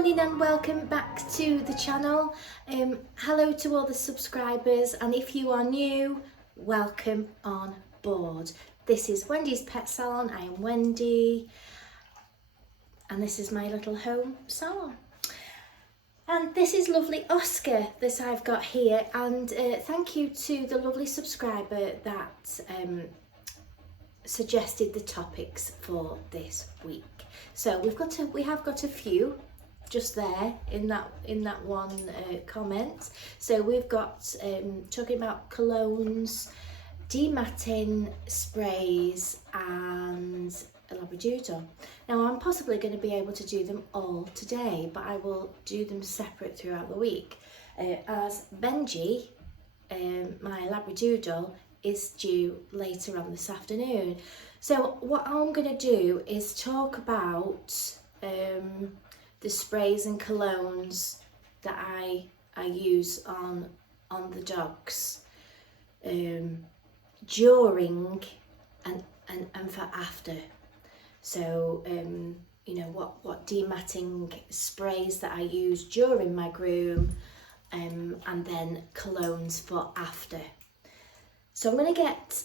morning and welcome back to the channel. Hello to all the subscribers, and if you are new, welcome on board. This is Wendy's Pet Salon. I am Wendy and this is my little home salon. And this is lovely Oscar that I've got here, and thank you to the lovely subscriber that suggested the topics for this week. So we have got a few just there in that one comment. So we've got talking about colognes, dematting sprays and a labradoodle. Now I'm possibly going to be able to do them all today, but I will do them separate throughout the week as Benji, my labradoodle, is due later on this afternoon. So what I'm going to do is talk about the sprays and colognes that I use on the dogs during and for after. So you know what dematting sprays that I use during my groom, and then colognes for after. So I'm going to get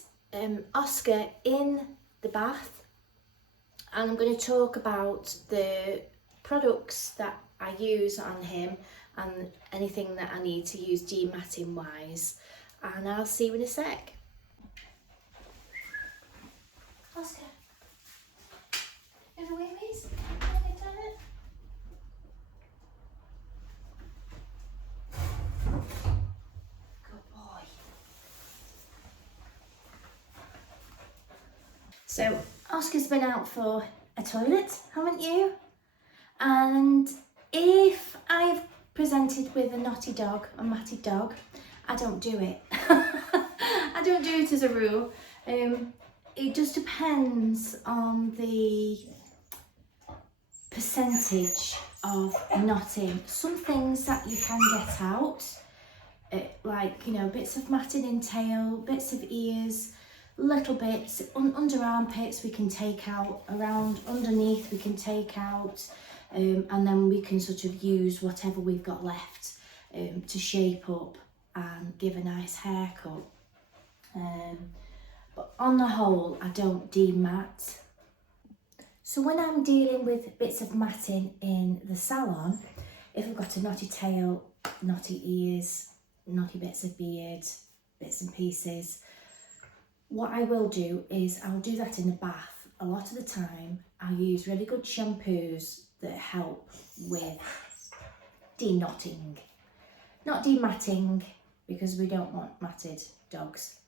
Oscar in the bath, and I'm going to talk about the products that I use on him and anything that I need to use dematting wise, and I'll see you in a sec. Oscar, over way please. So Oscar's been out for a toilet, haven't you? And if I've presented with a naughty dog, a matted dog, I don't do it. I don't do it as a rule. It just depends on the percentage of knotting. Some things that you can get out, like, you know, bits of matting in tail, bits of ears, little bits under armpits we can take out, around underneath we can take out, and then we can sort of use whatever we've got left to shape up and give a nice haircut. But on the whole, I don't demat. So when I'm dealing with bits of matting in the salon, if I've got a knotty tail, knotty ears, knotty bits of beard, bits and pieces, what I will do is I'll do that in the bath. A lot of the time I use really good shampoos that help with de-knotting. Not dematting, because we don't want matted dogs.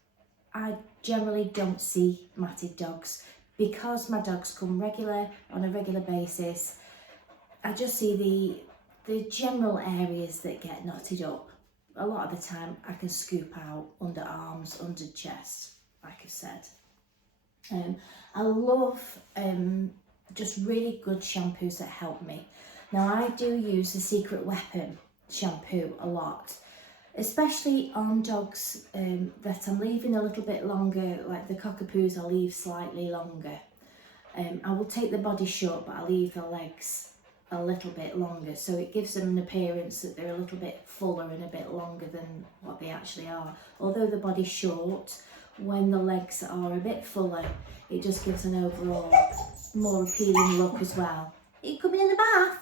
I generally don't see matted dogs because my dogs come on a regular basis. I just see the general areas that get knotted up. A lot of the time I can scoop out under arms, under chest, like I've said. I love just really good shampoos that help me. Now I do use the Secret Weapon shampoo a lot, especially on dogs that I'm leaving a little bit longer, like the cockerpoos I'll leave slightly longer. I will take the body short, but I'll leave the legs a little bit longer, so it gives them an appearance that they're a little bit fuller and a bit longer than what they actually are. Although the body's short, when the legs are a bit fuller, it just gives an overall more appealing look as well. Are you coming in the bath?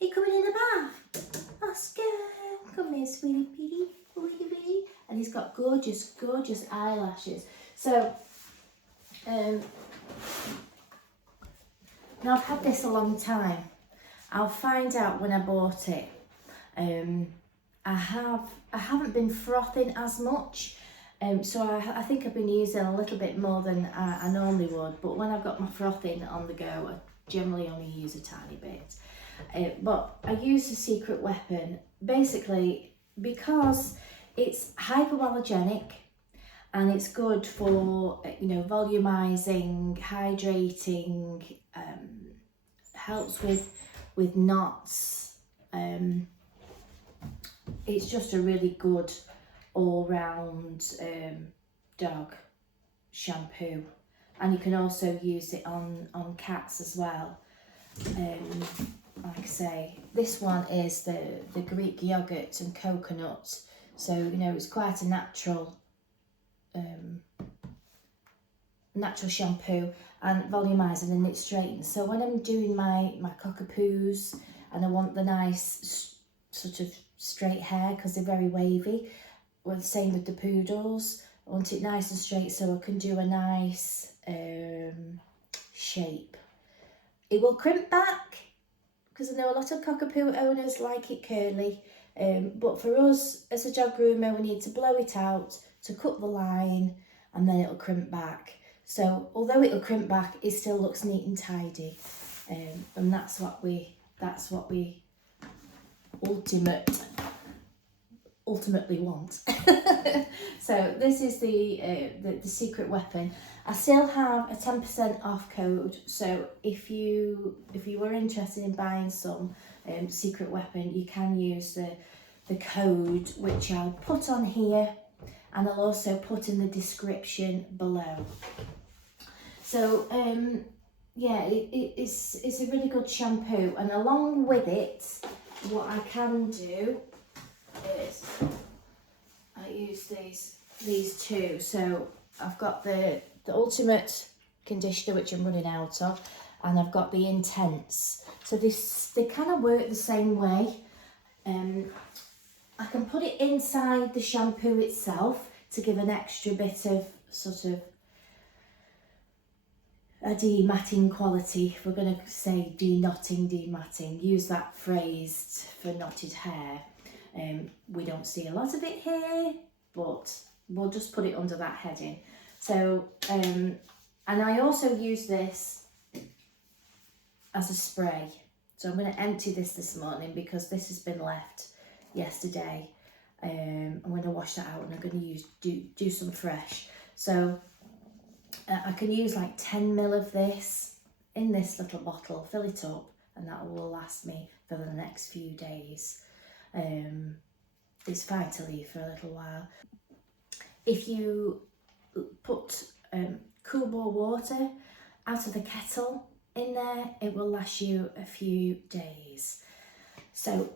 Are you coming in the bath? Oscar, come here, sweetie pea, and he's got gorgeous, gorgeous eyelashes. So, now I've had this a long time. I'll find out when I bought it. I haven't been frothing as much. So I think I've been using a little bit more than I normally would, but when I've got my frothing on the go, I generally only use a tiny bit. But I use the Secret Weapon basically because it's hypoallergenic and it's good for, you know, volumizing, hydrating, helps with knots. It's just a really good all-round dog shampoo, and you can also use it on cats as well. like I say, this one is the Greek yogurt and coconut. So, you know, it's quite a natural shampoo and volumizing, and it straightens. So when I'm doing my cockerpoos and I want the nice sort of straight hair because they're very wavy, well, the same with the poodles, I want it nice and straight so I can do a nice shape. It will crimp back because I know a lot of cockapoo owners like it curly, but for us as a dog groomer we need to blow it out to cut the line, and then it'll crimp back. So although it'll crimp back, it still looks neat and tidy, and that's what we ultimately want. So this is the secret weapon. I still have a 10% off code, so if you were interested in buying some secret weapon, you can use the code, which I'll put on here, and I'll also put in the description below. So yeah, it's a really good shampoo, and along with it, what I can do is I use these two. So I've got the ultimate conditioner, which I'm running out of, and I've got the intense. So they kind of work the same way. I can put it inside the shampoo itself to give an extra bit of sort of a dematting quality. If we're going to say dematting, use that phrase for knotted hair. We don't see a lot of it here, but we'll just put it under that heading. So, and I also use this as a spray. So I'm going to empty this morning because this has been left yesterday. I'm going to wash that out, and I'm going to do some fresh. So I can use like 10 ml of this in this little bottle, fill it up, and that will last me for the next few days. It's fine to leave for a little while. If you put cool bore water out of the kettle in there, it will last you a few days. So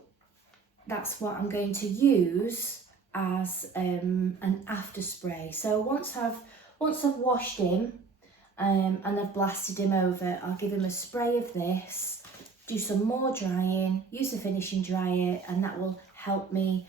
that's what I'm going to use as an after spray. So once I've washed him and I've blasted him over, I'll give him a spray of this, do some more drying, use the finishing dryer, and that will help me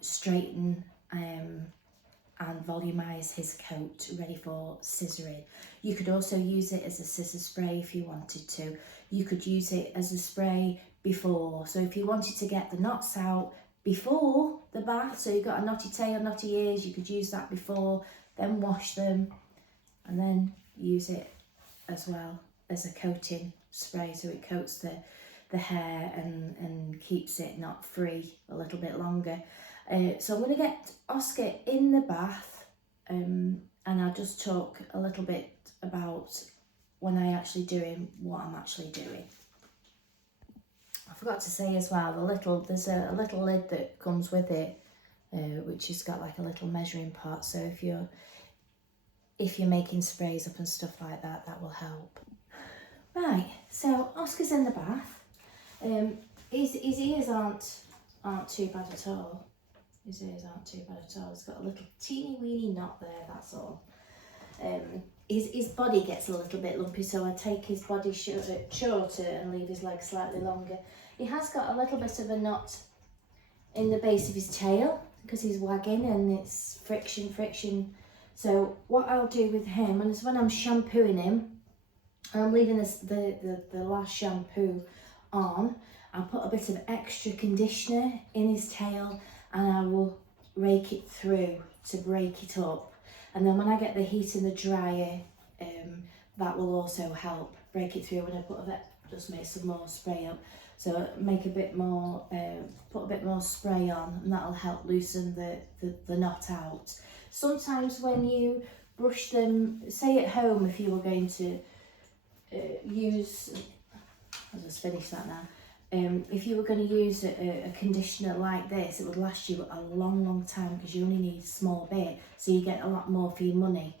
straighten and volumise his coat, ready for scissoring. You could also use it as a scissor spray if you wanted to. You could use it as a spray before. So if you wanted to get the knots out before the bath, so you've got a knotty tail, knotty ears, you could use that before, then wash them, and then use it as well as a coating spray, so it coats the hair and keeps it knot free a little bit longer. So I'm going to get Oscar in the bath, and I'll just talk a little bit about when I actually do him, what I'm actually doing. I forgot to say as well, there's a little lid that comes with it, which has got like a little measuring pot. So if you're making sprays up and stuff like that, that will help. Right, so Oscar's in the bath. His ears aren't too bad at all. His ears aren't too bad at all. He's got a little teeny weeny knot there, that's all. His body gets a little bit lumpy, so I take his body shorter and leave his legs slightly longer. He has got a little bit of a knot in the base of his tail because he's wagging and it's friction. So what I'll do with him, and it's when I'm shampooing him, I'm leaving the last shampoo on, I'll put a bit of extra conditioner in his tail, and I will rake it through to break it up. And then when I get the heat in the dryer, that will also help break it through when I just make some more spray up. So make a bit more, put a bit more spray on, and that'll help loosen the knot out. Sometimes when you brush them, say at home, if you were going to use, I'll just finish that now. If you were going to use a conditioner like this, it would last you a long time because you only need a small bit, so you get a lot more for your money.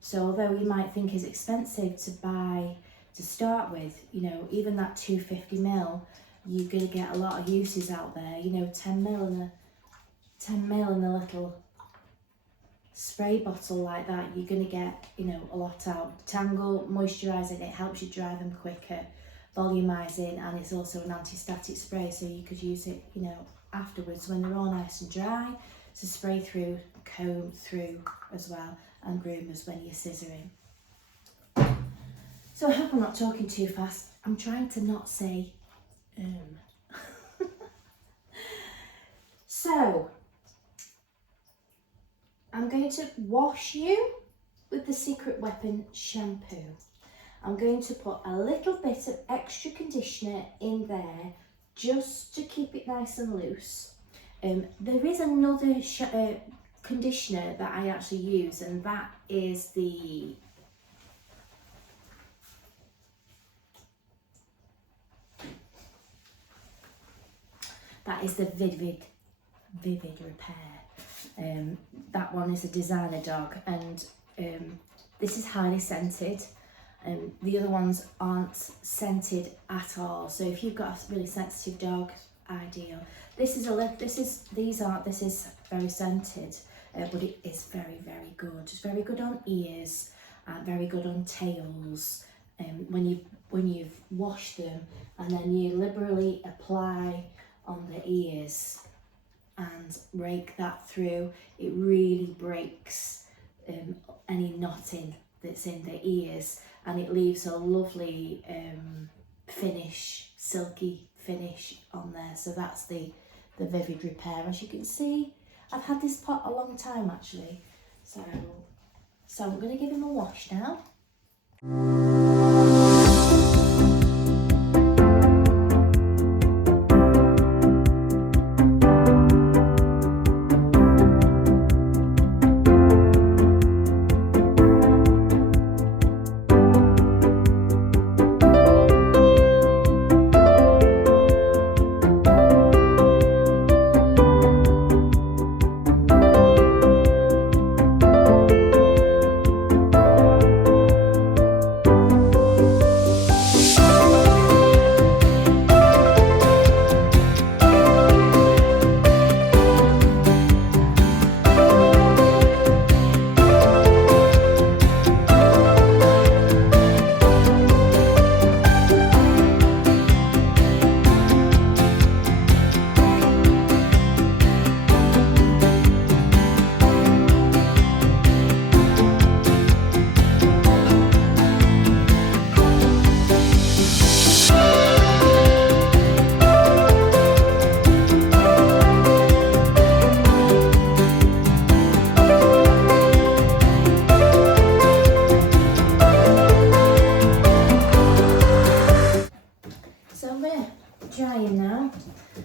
So although you might think it's expensive to to start with. You know, even that 250ml, you're going to get a lot of uses out there. You know, 10ml in a little spray bottle like that, you're going to get, you know, a lot out. Tangle, moisturising, it helps you dry them quicker, volumizing, and it's also an anti-static spray, so you could use it, you know, afterwards when they're all nice and dry, to spray through, comb through as well, and groomers when you're scissoring. So I hope I'm not talking too fast. I'm trying to not say So I'm going to wash you with the Secret Weapon shampoo. I'm going to put a little bit of extra conditioner in there just to keep it nice and loose. There is another conditioner that I actually use, and that is the Vivid Repair. That one is a designer dog, and this is highly scented. The other ones aren't scented at all. So if you've got a really sensitive dog, ideal. This is very scented, but it is very, very good. It's very good on ears, very good on tails. When you've washed them, and then you liberally apply on the ears and rake that through, it really breaks any knotting that's in the ears, and it leaves a lovely finish, silky finish on there. So that's the Vivid Repair. As you can see, I've had this pot a long time actually, so I'm going to give him a wash now.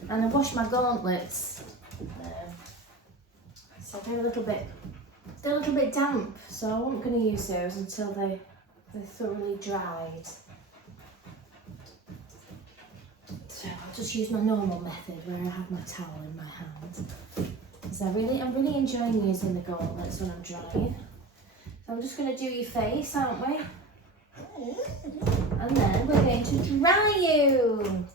And I wash my gauntlets, so they're a little bit damp, so I wasn't going to use those until they're thoroughly dried. So I'll just use my normal method where I have my towel in my hand. So I'm really enjoying using the gauntlets when I'm drying. So I'm just going to do your face, aren't we? And then we're going to dry you.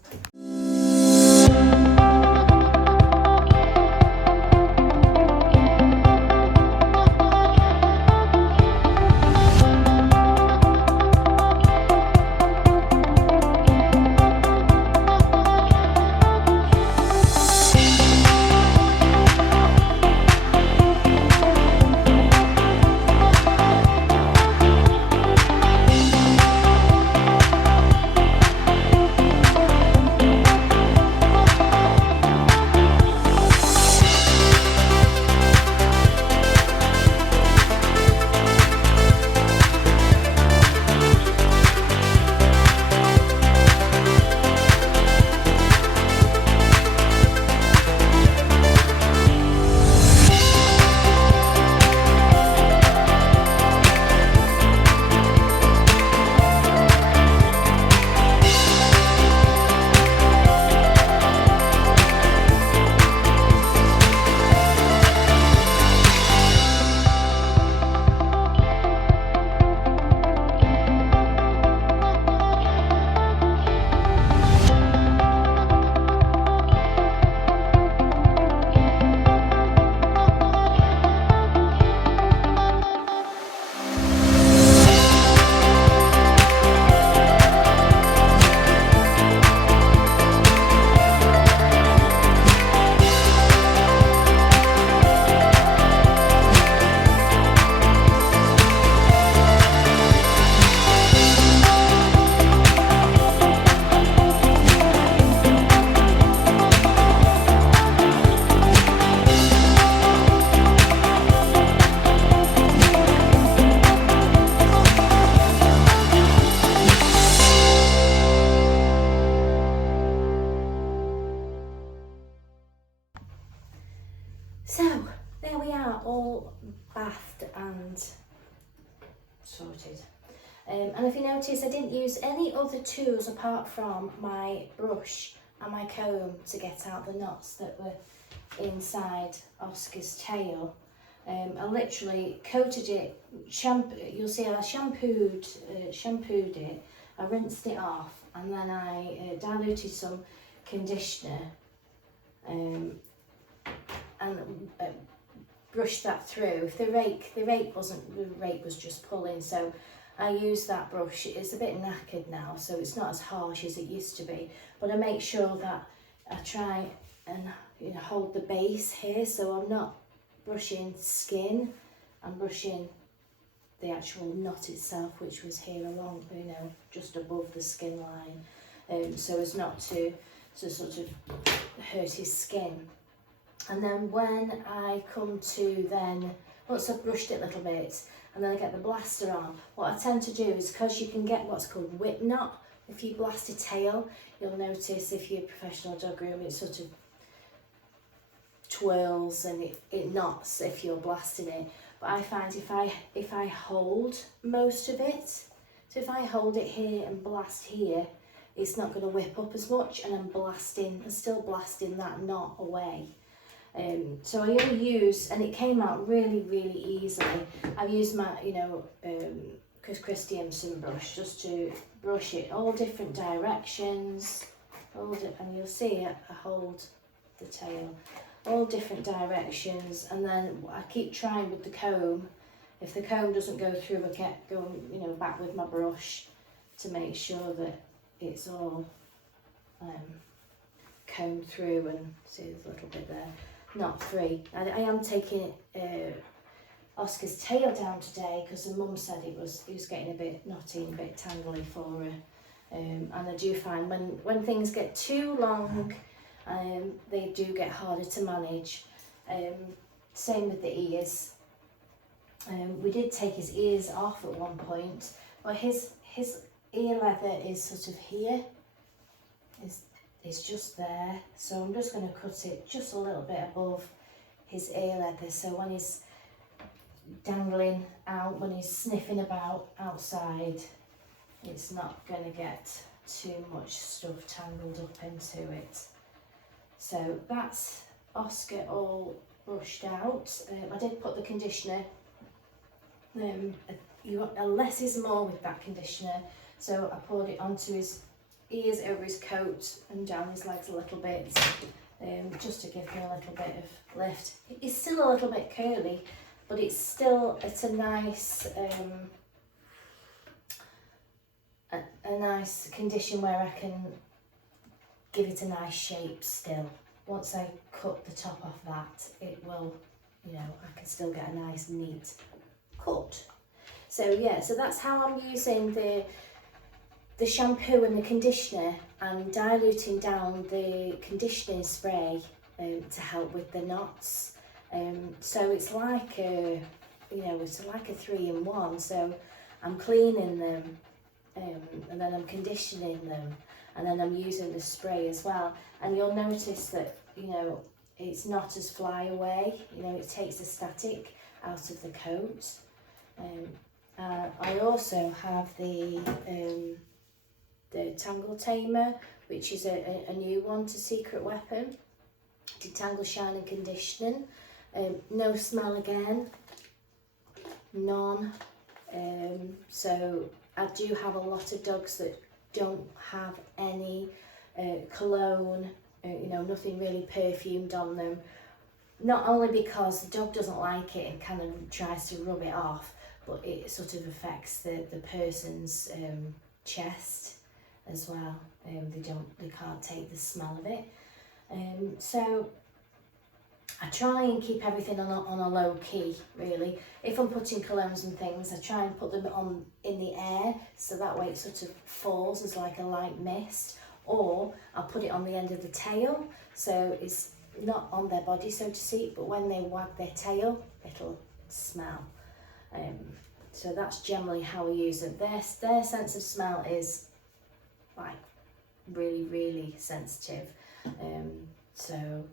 And if you notice, I didn't use any other tools apart from my brush and my comb to get out the knots that were inside Oscar's tail. I literally coated it, you'll see I shampooed it, I rinsed it off, and then I diluted some conditioner and brushed that through. If the rake was just pulling, so I use that brush. It's a bit knackered now, so it's not as harsh as it used to be, but I make sure that I try and hold the base here, so I'm not brushing skin, I'm brushing the actual knot itself, which was here along, just above the skin line, so as not to sort of hurt his skin. And then when I come to once I've brushed it a little bit, and then I get the blaster on, what I tend to do is, because you can get what's called whip knot, if you blast a tail, you'll notice if you're a professional dog groomer, it sort of twirls and it knots if you're blasting it. But I find if I hold most of it, so if I hold it here and blast here, it's not going to whip up as much, and I'm still blasting that knot away. So I only use, and it came out really, really easily. I've used my, Chris Christiansen brush just to brush it all different directions. And you'll see I hold the tail all different directions, and then I keep trying with the comb. If the comb doesn't go through, I kept going, back with my brush to make sure that it's all combed through, and see there's a little bit there. Not free. I am taking Oscar's tail down today because the mum said he was getting a bit knotty and a bit tangly for her. And I do find when things get too long, they do get harder to manage. Same with the ears. We did take his ears off at one point, but his ear leather is sort of here. It's just there, so I'm just going to cut it just a little bit above his ear leather, so when he's dangling out, when he's sniffing about outside, it's not going to get too much stuff tangled up into it. So that's Oscar all brushed out. I did put the conditioner, less is more with that conditioner, so I poured it onto his ears, over his coat and down his legs a little bit, just to give him a little bit of lift. It's still a little bit curly, but it's a nice a nice condition where I can give it a nice shape still. Once I cut the top off that, it will, I can still get a nice neat cut. So yeah, so that's how I'm using the shampoo and the conditioner, and diluting down the conditioning spray to help with the knots. So it's like it's like a 3-in-1. So I'm cleaning them, and then I'm conditioning them, and then I'm using the spray as well. And you'll notice that it's not as fly away. It takes the static out of the coat. I also have the Tangle Tamer, which is a new one to Secret Weapon. Detangle, shine and conditioning. No smell again, none. So I do have a lot of dogs that don't have any cologne, nothing really perfumed on them. Not only because the dog doesn't like it and kind of tries to rub it off, but it sort of affects the person's chest as well. They can't take the smell of it. So I try and keep everything on a low key, really. If I'm putting colognes and things, I try and put them on in the air, so that way it sort of falls as like a light mist, or I'll put it on the end of the tail, so it's not on their body, so to speak, but when they wag their tail, it'll smell. So that's generally how I use them. Their sense of smell is like really, really sensitive. So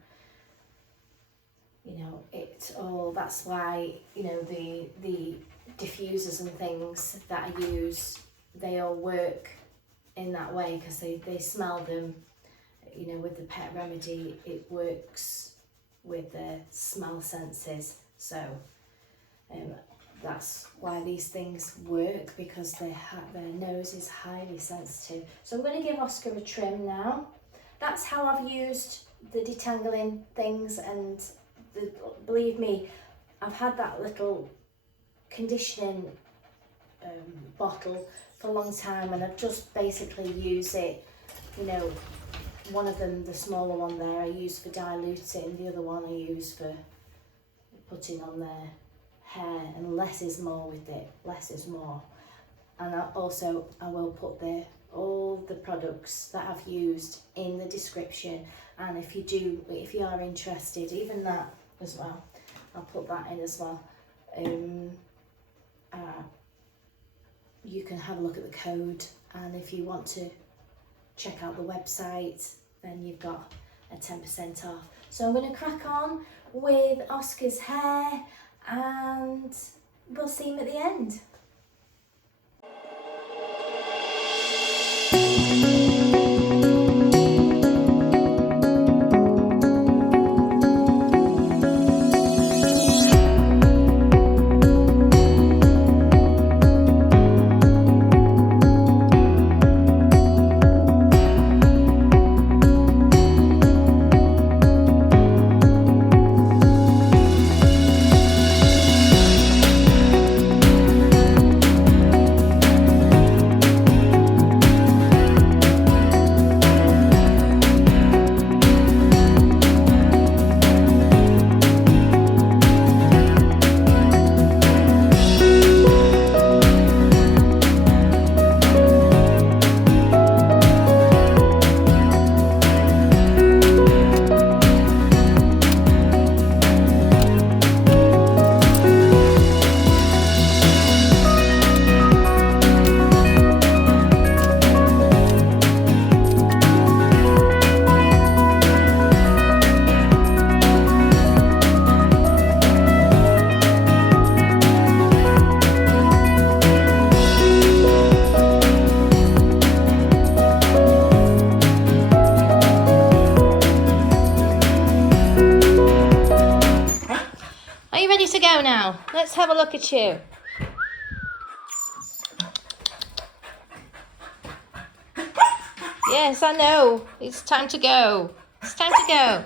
it's all, that's why the diffusers and things that I use they all work in that way, because they smell them, you know, with the pet remedy. It works with the smell senses. So that's why these things work, because their nose is highly sensitive. So I'm going to give Oscar a trim now. That's how I've used the detangling things, and believe me, I've had that little conditioning bottle for a long time, and I've just basically used it, you know, one of them, the smaller one there, I use for diluting, the other one I use for putting on their hair, and less is more with it, less is more. And I will put all the products that I've used in the description, and if you are interested, even that as well, I'll put that in as well. You can have a look at the code, and if you want to check out the website, then you've got a 10% off. So I'm going to crack on with Oscar's hair, and we'll see him at the end. Are you ready to go now? Let's have a look at you. Yes, I know. It's time to go. It's time to go.